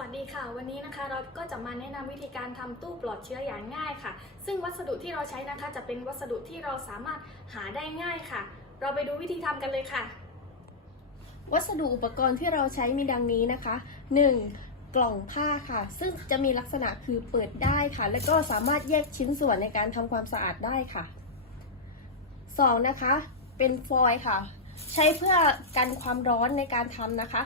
วัสดีค่ะ วันนี้นะคะเราก็จะมาแนะนำวิธีการทำตู้ปลอดเชื้ออย่างง่ายค่ะ ซึ่งวัสดุที่เราใช้นะคะ จะเป็นวัสดุที่เราสามารถหาได้ง่ายค่ะ เราไปดูวิธีทำกันเลยค่ะ วัสดุอุปกรณ์ที่เราใช้มีดังนี้นะคะ 1. กล่องผ้าค่ะ ซึ่งจะมีลักษณะคือเปิดได้ค่ะ และก็สามารถแยกชิ้นส่วนในการทำความสะอาดได้ค่ะ 2. นะคะ เป็นฟอยล์ค่ะ ใช้เพื่อกันความร้อนในการทำนะคะ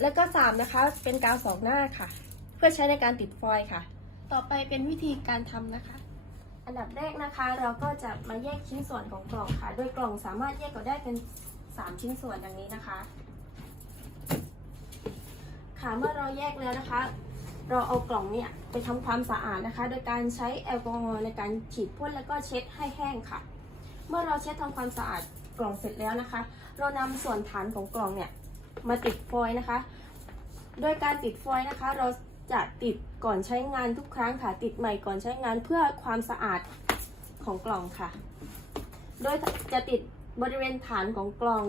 แล้วก็ 3. นะคะ เป็นกาวสองหน้าค่ะ เพื่อใช้ในการติดฟอยล์ค่ะ ต่อไปเป็นวิธีการทำนะคะ อันดับแรกนะคะเราก็จะมาแยกชิ้นส่วนของกล่องค่ะ โดยกล่องสามารถแยกออกได้เป็น 3 ชิ้นส่วนดังนี้นะคะ ค่ะเมื่อเราแยกแล้วนะคะ เราเอากล่องเนี่ยไปทำความสะอาดนะคะ โดยการใช้แอลกอฮอล์ในการฉีดพ่นแล้วก็เช็ดให้แห้งค่ะ เมื่อเราเช็ดทำความสะอาดกล่องเสร็จแล้วนะคะ เรานำส่วนฐานของกล่องเนี่ย มาติดฟอยล์นะคะ โดยการติดฟอยล์นะคะ เราจะติดก่อนใช้งานทุกครั้งค่ะ ติดใหม่ก่อนใช้งานเพื่อความสะอาดของกล่องค่ะ โดยจะติดบริเวณฐานของกล่อง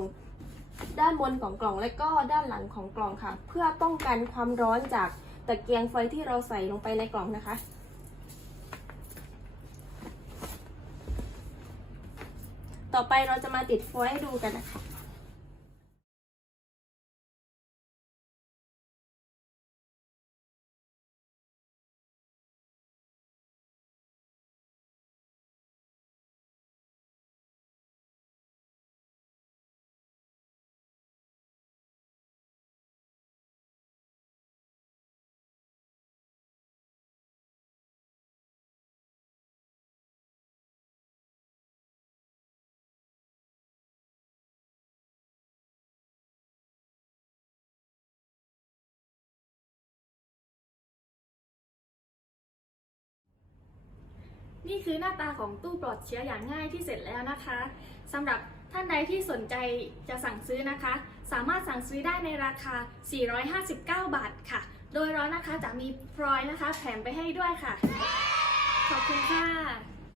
ด้านบนของกล่องและก็ด้านหลังของกล่องค่ะ เพื่อป้องกันความร้อนจากตะเกียงไฟที่เราใส่ลงไปในกล่องนะคะ ต่อไปเราจะมาติดฟอยล์ให้ดูกันนะคะ นี่คือหน้าตาของตู้ปลอดเชื้ออย่างง่ายที่เสร็จแล้วนะคะสำหรับท่านใดที่สนใจจะสั่งซื้อนะคะ สามารถสั่งซื้อได้ในราคา 459 บาทค่ะ โดยร้อนนะคะจะมีพรอยนะคะแถมไปให้ด้วยค่ะ ขอบคุณค่ะ